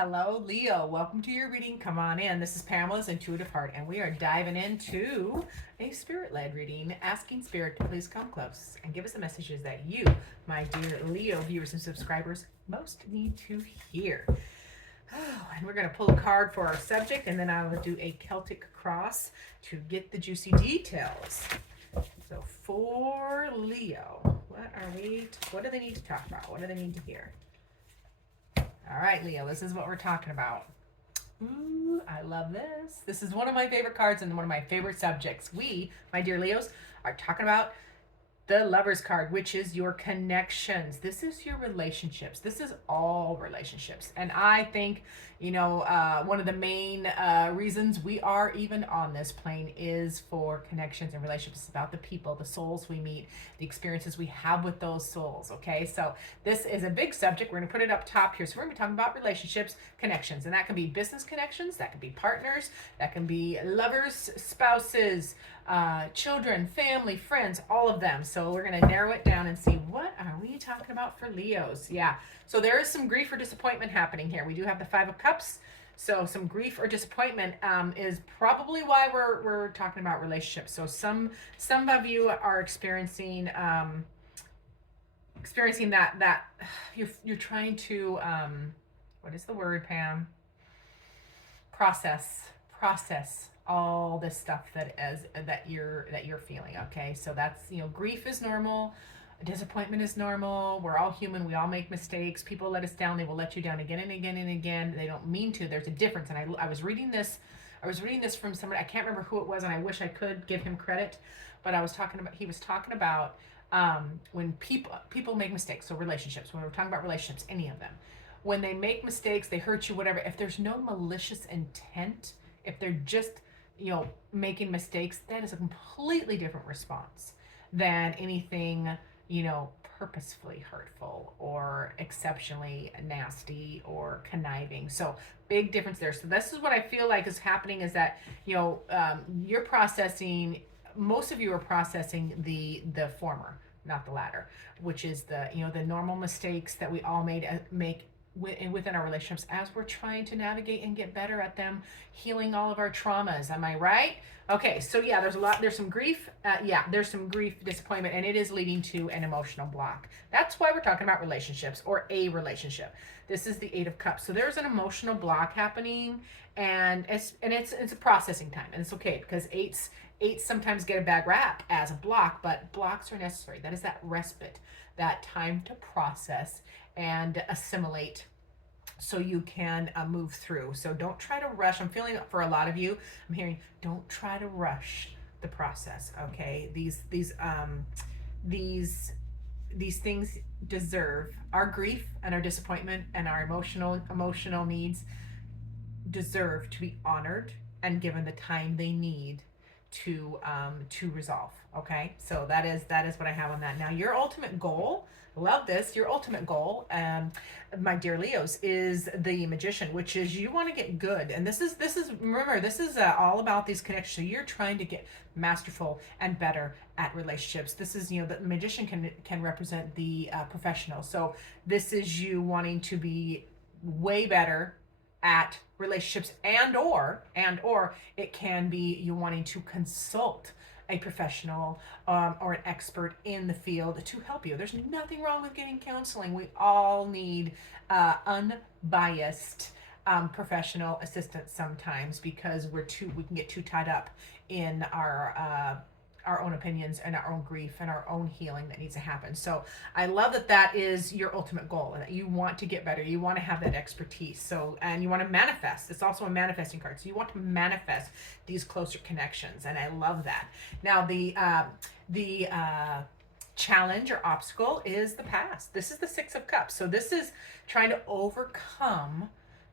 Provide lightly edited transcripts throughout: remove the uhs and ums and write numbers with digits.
Hello, Leo. Welcome to your reading. Come on in. This is Pamela's Intuitive Heart, and we are diving into a spirit led reading, asking Spirit to please come close and give us the messages that you, my dear Leo viewers and subscribers, most need to hear. Oh, and we're going to pull a card for our subject, and then I will do a Celtic cross to get the juicy details. So, for Leo, what do they need to talk about? What do they need to hear? All right, Leo, this is what we're talking about. Ooh, I love this. This is one of my favorite cards and one of my favorite subjects. We, my dear Leos, are talking about the Lover's card, which is your connections. This is your relationships. This is all relationships. And I think, one of the main reasons we are even on this plane is for connections and relationships. It's about the people, the souls we meet, the experiences we have with those souls. Okay, so this is a big subject. We're going to put it up top here. So we're going to be talking about relationships, connections, and that can be business connections, that can be partners, that can be lovers, spouses, children, family, friends, all of them. So we're going to narrow it down and see what are we talking about for Leos. Yeah. So there is some grief or disappointment happening here. We do have the Five of Cups. So some grief or disappointment is probably why we're talking about relationships. So some of you are experiencing that you're trying to what is the word, Pam? Process all this stuff that you're feeling. Okay, so that's, grief is normal, disappointment is normal. We're all human. We all make mistakes. People let us down. They will let you down again and again and again. They don't mean to. There's a difference. And I was reading this from somebody. I can't remember who it was, and I wish I could give him credit, but he was talking about when people make mistakes. So relationships, when we're talking about relationships, any of them, when they make mistakes, they hurt you, whatever, if there's no malicious intent, if they're just, making mistakes, that is a completely different response than anything, purposefully hurtful or exceptionally nasty or conniving. So big difference there. So this is what I feel like is happening, is that, you're processing, most of you are processing the former, not the latter, which is the normal mistakes that we all make within our relationships as we're trying to navigate and get better at them, healing all of our traumas. Am I right? Okay, so yeah, there's some grief. There's some grief, disappointment, and it is leading to an emotional block. That's why we're talking about relationships, or a relationship. This is the Eight of Cups. So there's an emotional block happening, and it's a processing time, and it's okay, because eights sometimes get a bad rap as a block, but blocks are necessary. That is that respite, that time to process and assimilate, so you can move through. So don't try to rush. I'm feeling for a lot of you, I'm hearing, don't try to rush the process. Okay, these things deserve, our grief and our disappointment and our emotional needs deserve to be honored and given the time they need to resolve. Okay, so that is what I have on that. Now, your ultimate goal, love this, your ultimate goal, my dear Leos, is the Magician, which is you want to get good. And this is remember, this is all about these connections. So you're trying to get masterful and better at relationships. This is, the Magician can represent the professional. So this is you wanting to be way better at relationships, and or it can be you wanting to consult a professional or an expert in the field to help you. There's nothing wrong with getting counseling. We all need unbiased professional assistance sometimes, because we can get too tied up in our own opinions and our own grief and our own healing that needs to happen. So I love that is your ultimate goal, and that you want to get better. You want to have that expertise. So, and you want to manifest. It's also a manifesting card. So you want to manifest these closer connections. And I love that. Now the challenge or obstacle is the past. This is the Six of Cups. So this is trying to overcome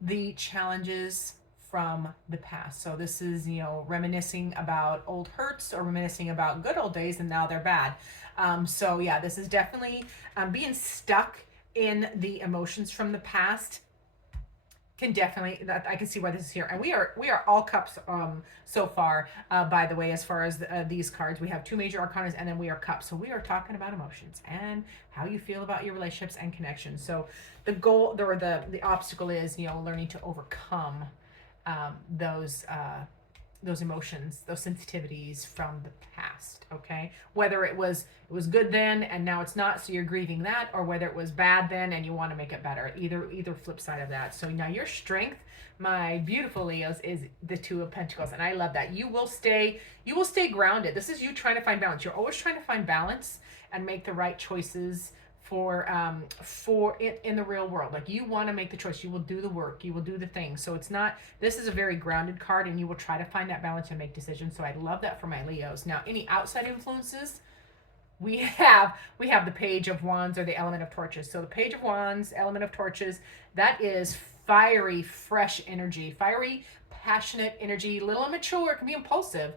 the challenges from the past. So this is, reminiscing about old hurts, or reminiscing about good old days and now they're bad. So yeah, this is definitely being stuck in the emotions from the past Can definitely, that I can see why this is here, and we are all cups so far. By the way, as far as these cards, we have two major arcanas, and then we are cups. So we are talking about emotions and how you feel about your relationships and connections. So the goal, or the obstacle is, learning to overcome those those emotions, those sensitivities from the past. Okay, whether it was good then and now it's not, so you're grieving that, or whether it was bad then and you want to make it better. Either flip side of that. So now your strength, my beautiful Leos, is the Two of Pentacles, and I love that. You will stay grounded. This is you trying to find balance. You're always trying to find balance and make the right choices for in the real world. Like, you want to make the choice, you will do the work, you will do the thing. So it's not, this is a very grounded card, and you will try to find that balance and make decisions. So I love that for my Leos. Now, any outside influences, we have the Page of Wands, or the Element of Torches. So the Page of Wands, Element of Torches, that is fiery, fresh energy, fiery, passionate energy, a little immature, it can be impulsive,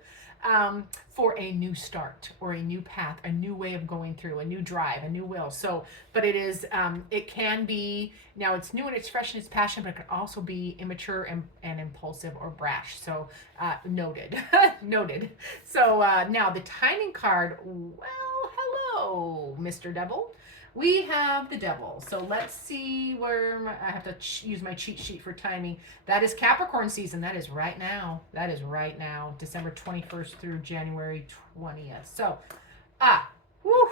for a new start or a new path, a new way of going through, a new drive, a new will. So, but it can be, now it's new and it's fresh and it's passionate, but it can also be immature and impulsive or brash. So, noted, noted. So, now the timing card, well, hello, Mr. Devil. We have the Devil. So let's see where I have to use my cheat sheet for timing. That is Capricorn season. That is right now. That is right now. December 21st through January 20th. So, whew,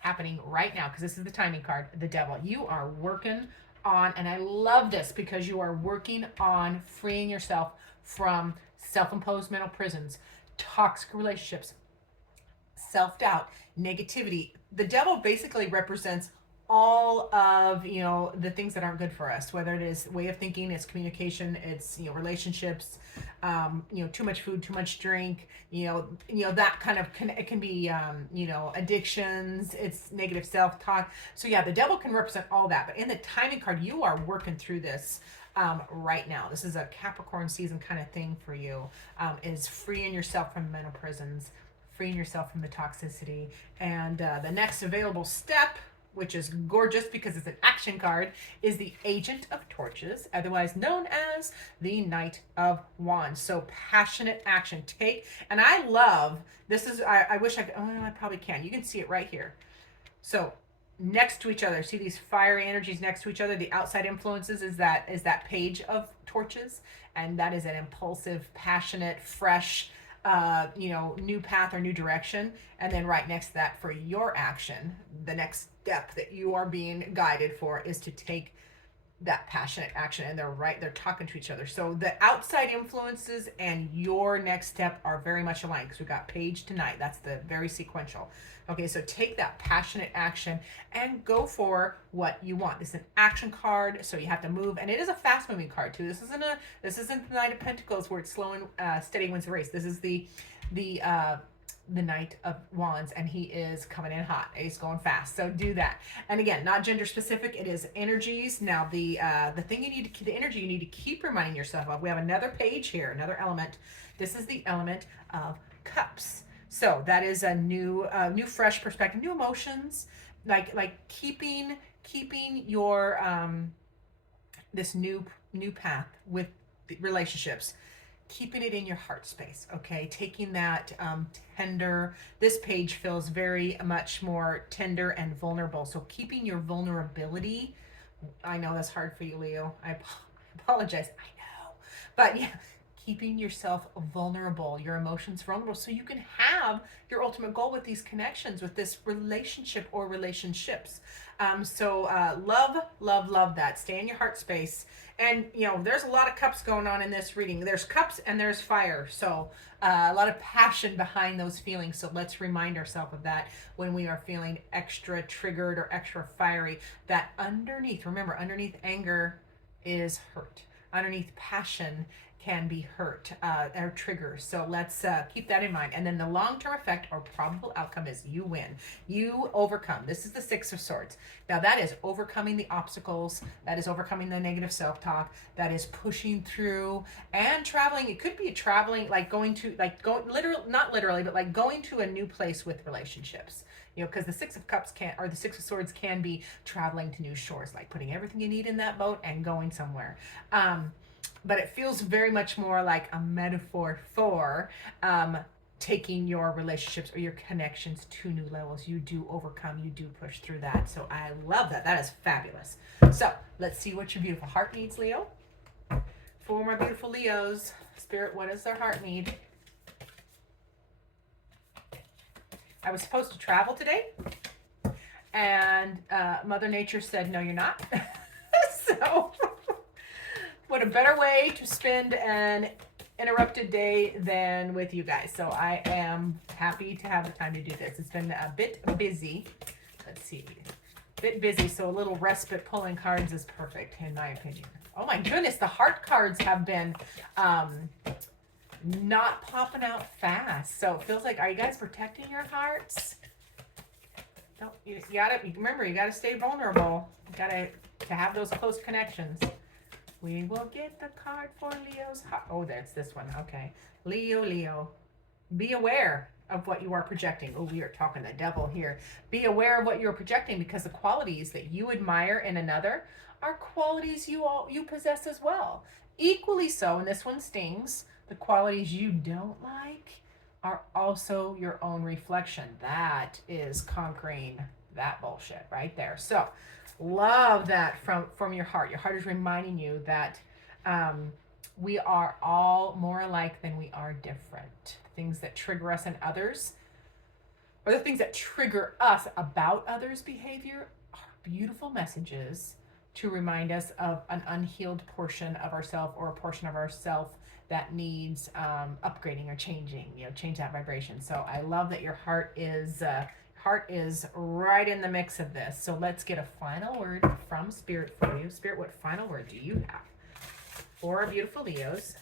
happening right now, because this is the timing card, the Devil. You are working on, and I love this because you are working on freeing yourself from self-imposed mental prisons, toxic relationships, self-doubt, negativity. The Devil basically represents all of the things that aren't good for us, whether it is way of thinking, it's communication, it's relationships, too much food, too much drink, that kind of it can be addictions, it's negative self-talk. So yeah, the Devil can represent all that, but in the timing card, you are working through this right now. This is a Capricorn season kind of thing for you, is freeing yourself from mental prisons, freeing yourself from the toxicity. And the next available step, which is gorgeous because it's an action card, is the Agent of Torches, otherwise known as the Knight of Wands. So passionate action. And I love, this is, I wish I could, oh, I probably can. You can see it right here. So next to each other, see these fiery energies next to each other. The outside influences is that Page of Torches, and that is an impulsive, passionate, fresh, new path or new direction. And then right next to that, for your action, the next step that you are being guided for is to take that passionate action. And they're talking to each other. So the outside influences and your next step are very much aligned, because we got Page tonight. That's the very sequential. Okay, so take that passionate action and go for what you want. This is an action card, so you have to move, and it is a fast moving card too. This isn't the Knight of Pentacles where it's slow and steady wins the race. This is the Knight of Wands, and he is coming in hot. He's going fast. So do that. And again, not gender specific. It is energies. Now the energy you need to keep reminding yourself of. We have another page here, another element. This is the element of Cups. So that is a new fresh perspective, new emotions, like keeping your this new path with relationships, keeping it in your heart space. Okay, taking that tender. This page feels very much more tender and vulnerable. So keeping your vulnerability. I know that's hard for you, Leo. I apologize. I know, but yeah, keeping yourself vulnerable, your emotions vulnerable, so you can have your ultimate goal with these connections, with this relationship or relationships. Love that. Stay in your heart space. And there's a lot of cups going on in this reading. There's cups and there's fire. So a lot of passion behind those feelings. So let's remind ourselves of that when we are feeling extra triggered or extra fiery. That underneath anger is hurt. Underneath passion can be hurt or triggers. So let's keep that in mind. And then the long-term effect or probable outcome is you win. You overcome. This is the Six of Swords. Now that is overcoming the obstacles. That is overcoming the negative self-talk. That is pushing through and traveling. It could be traveling, like going to, like going literal, not literally, but like going to a new place with relationships. You know, because the Six of Cups can, or the Six of Swords can be traveling to new shores, like putting everything you need in that boat and going somewhere. But it feels very much more like a metaphor for taking your relationships or your connections to new levels. You do overcome, you do push through that. So I love that. That is fabulous. So let's see what your beautiful heart needs, Leo. For my beautiful Leos, Spirit, what does their heart need? I was supposed to travel today, and Mother Nature said, no, you're not. So what a better way to spend an interrupted day than with you guys. So I am happy to have the time to do this. It's been a bit busy. Let's see. A bit busy, so a little respite pulling cards is perfect, in my opinion. Oh my goodness, the heart cards have been not popping out fast. So it feels like, are you guys protecting your hearts? Don't, you gotta, remember, you gotta stay vulnerable. You gotta, to have those close connections. We will get the card for Leo's heart. Oh, that's this one. Okay. Leo. Be aware of what you are projecting. Oh, we are talking the devil here. Be aware of what you're projecting, because the qualities that you admire in another are qualities you possess as well. Equally so, and this one stings, the qualities you don't like are also your own reflection. That is conquering that bullshit right there. So love that from your heart. Your heart is reminding you that we are all more alike than we are different. Things that trigger us in others, or the things that trigger us about others' behavior, are beautiful messages to remind us of an unhealed portion of ourself, or a portion of ourself that needs upgrading or changing, change that vibration. So I love that your heart is right in the mix of this. So let's get a final word from Spirit for you. Spirit, what final word do you have for our beautiful Leos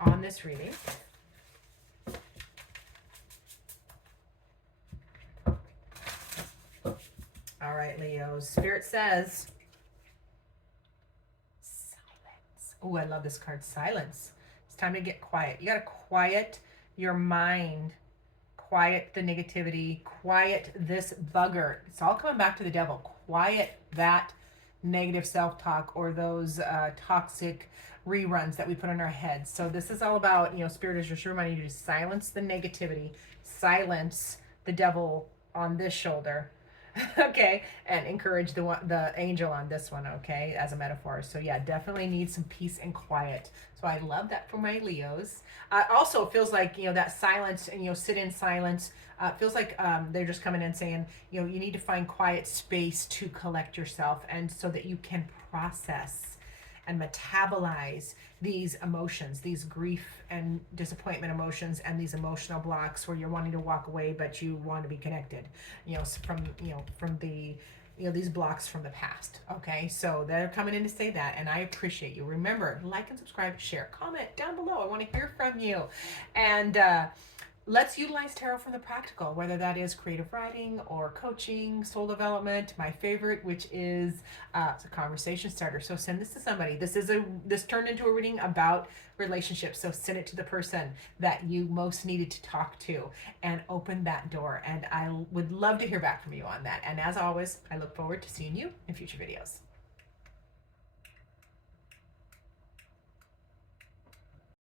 on this reading? All right, Leos. Spirit says silence. Oh, I love this card, silence. It's time to get quiet. You got to quiet your mind. Quiet the negativity. Quiet this bugger. It's all coming back to the devil. Quiet that negative self-talk, or those toxic reruns that we put in our heads. So this is all about, Spirit is just reminding you to silence the negativity, silence the devil on this shoulder. Okay, and encourage the angel on this one, okay, as a metaphor. So yeah, definitely need some peace and quiet. So I love that for my Leos. Also, it feels like, that silence, and sit in silence. It feels like they're just coming in saying, you need to find quiet space to collect yourself, and so that you can process and metabolize these emotions, these grief and disappointment emotions, and these emotional blocks where you're wanting to walk away, but you want to be connected, from the, these blocks from the past. Okay, so they're coming in to say that, and I appreciate you. Remember, like and subscribe, share, comment down below. I want to hear from you. And let's utilize tarot for the practical, whether that is creative writing or coaching, soul development. My favorite, which is it's a conversation starter. So send this to somebody. This turned into a reading about relationships. So send it to the person that you most needed to talk to, and open that door. And I would love to hear back from you on that. And as always, I look forward to seeing you in future videos.